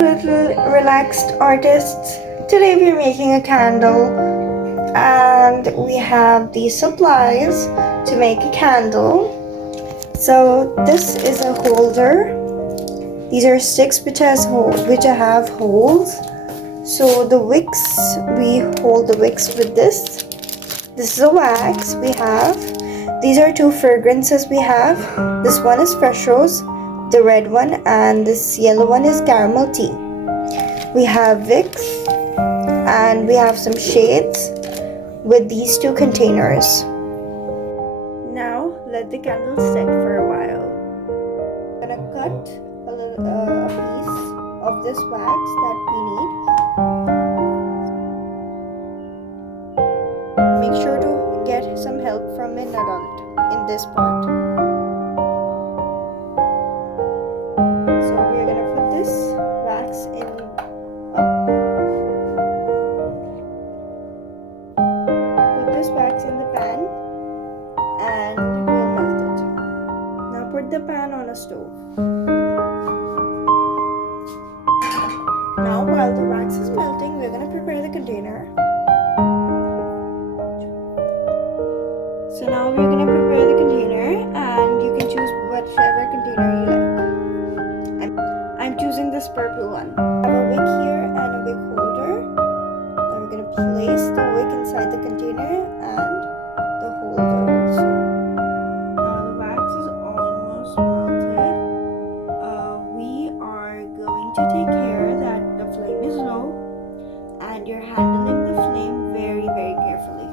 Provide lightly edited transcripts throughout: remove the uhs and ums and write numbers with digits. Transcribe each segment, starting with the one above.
Little relaxed artists. Today we're making a candle and we have the supplies to make a candle. So this is a holder. These are sticks which have holes. So the wicks, we hold the wicks with this. This is a wax we have. These are two fragrances we have. This one is fresh rose, the red one, and this yellow one is caramel tea. We have wicks and we have some shades with these two containers. Now let the candle set for a while. I'm gonna cut a piece of this wax that we need. Make sure to get some help from an adult in this part. So we are gonna put this wax in. Put this wax in the pan and we'll melt it. Now put the pan on a stove. Now while the wax is melting, we're gonna prepare the container. So now we're gonna prepare the container and you can choose whatever container you like. I'm choosing this purple one. I have a wick here and a wick holder. Now we're gonna place the wick inside the container and the holder also. Now the wax is almost melted. We are going to take care that the flame is low and you're handling the flame very carefully.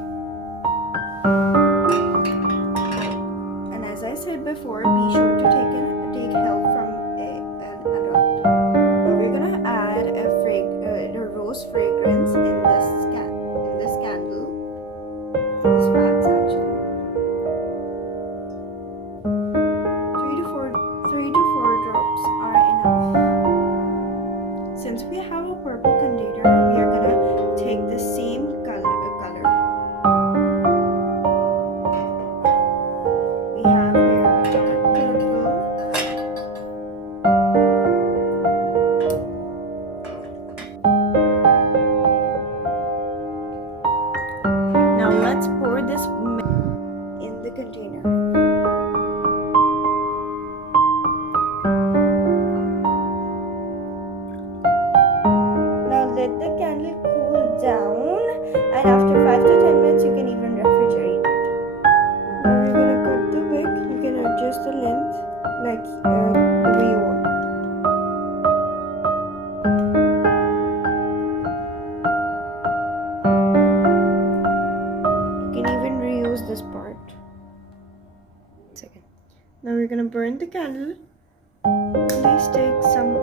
As I said before, be sure to take help from an adult. Now we're gonna add a rose fragrance in this candle, this wax actually. 3 to 4 drops are enough. Since we have a purple container, we are gonna take the same color. Now let's pour this in the container. Now let the candle cool down and after 5 to 10 minutes you can even refrigerate it. Now we're gonna cut the wick. You can adjust the length like the way you want. You can even reuse this part. Now we're gonna burn the candle. Please take some